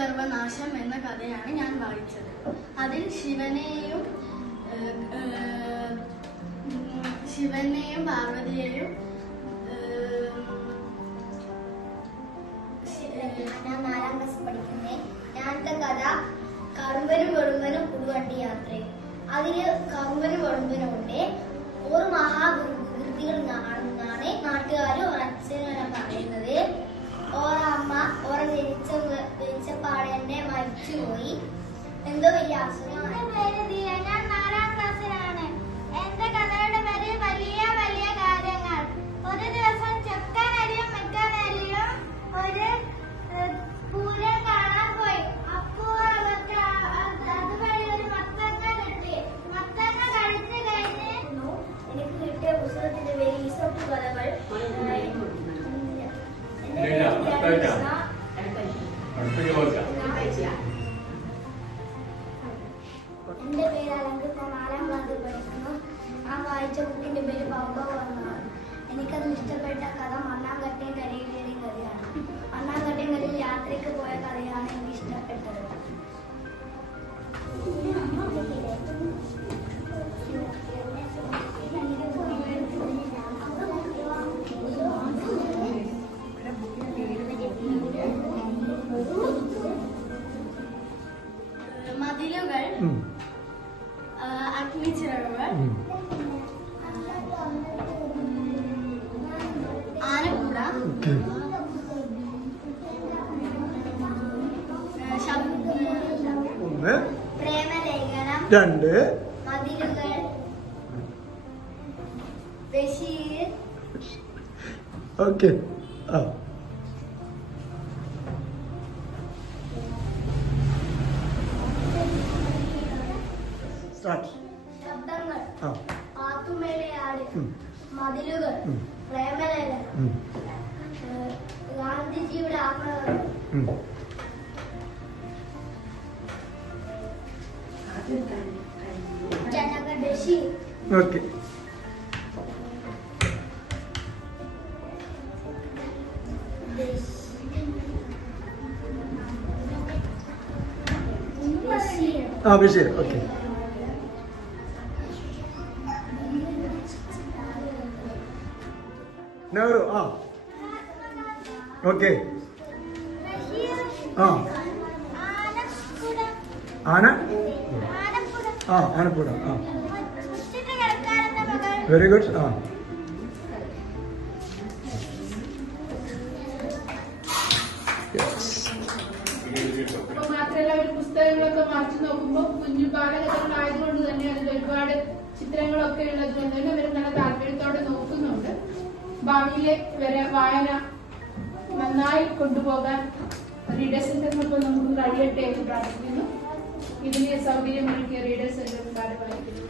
ഗർഭനാശം എന്ന കഥയാണ് ഞാൻ വായിച്ചത്. അതിൽ ശിവനെയും പാർവതിയെയും ഞാൻ 4ാം ക്ലാസ് പഠിക്കുന്നേ. ഞാനത്തെ കഥ കറുമ്പനും വെളുമ്പനും ഉടുവണ്ടി യാത്രയും. അതില് കറുമ്പനും വെളുമ്പനും ഉണ്ട്. ഒരു മഹാവികൃതികൾ ആണെന്നാണ് നാട്ടുകാരും അച്ഛനും പറയുന്നത്. ഓരമ്മ ജനിച്ചപ്പാടെ തന്നെ മരിച്ചുപോയി. എന്തോ വലിയ അസുഖമാണ്. ഞാൻ 4ാം ക്ലാസ്സിലാണ്. എന്റെ കഥയുടെ പേര് വലിയ വലിയ കാര്യങ്ങൾ. ഒരു ദിവസം ചെക്കനരിയും മെക്കനരിയും ഒരു പൂരം കാണാൻ പോയി. അപ്പോൾ അതുവഴി ഒരു മത്തങ്ങ കിട്ടി. മത്തങ്ങ കഴിച്ചു കഴിഞ്ഞ് എനിക്ക് കിട്ടിയ പുസ്തകത്തിന്റെ പേര് ഈസോപ്പ് കഥകൾ. എന്റെ പേര് അലങ്കൃത. 4ാം ക്ലാസ്സിൽ പഠിക്കുന്നു. ഞാൻ വായിച്ച ബുക്കിന്റെ പേര് ബൗബൗ എന്നാണ്. എനിക്കത് ഇഷ്ടപ്പെട്ട കഥ മണ്ണാങ്കട്ടയും കരിയിലേയും കഥയാണ്. മണ്ണാങ്കട്ടയും കരിയിൽ യാത്രയ്ക്ക് പോയ കഥയാണ് എനിക്ക് ഇഷ്ടപ്പെട്ടത്. മതിലുകൾ, അഗ്നിച്ചിറകുകൾ, ആനപ്പുഴ, പ്രേമലേഖനം, 2 മതിലുകൾ, ബഷീർ. ഓക്കെ. ശബ്ദങ്ങൾ, പാത്തുമേലെ ആട്, മതിലുകൾ, പ്രേമലേഖനം, ഗാന്ധിജിയുടെ ആത്മകഥ, Basheer. Okay. Basheer. Okay. Nehru. Okay. Anappuzha. Very good. മാത്രമല്ല ഒരു പുസ്തകങ്ങളൊക്കെ വായിച്ചു നോക്കുമ്പോൾ കുഞ്ഞു ബാലകഥകളായതുകൊണ്ട് തന്നെ അതിൽ ഒരുപാട് ചിത്രങ്ങളൊക്കെ ഉള്ളത് കൊണ്ട് തന്നെ അവർ നല്ല താല്പര്യത്തോടെ നോക്കുന്നുണ്ട്. ഭാവിയിലെ വരെ വായന നന്നായി കൊണ്ടുപോകാൻ റീഡേഴ്സ് സെന്ററിനൊപ്പം നമുക്ക് കഴിയട്ടെ എന്ന് പ്രാർത്ഥിക്കുന്നു. ഇതിന് സൗകര്യമൊരുക്കിയ റീഡേഴ്സ് സെന്റർ ഭാരവാഹിക്കുന്നു.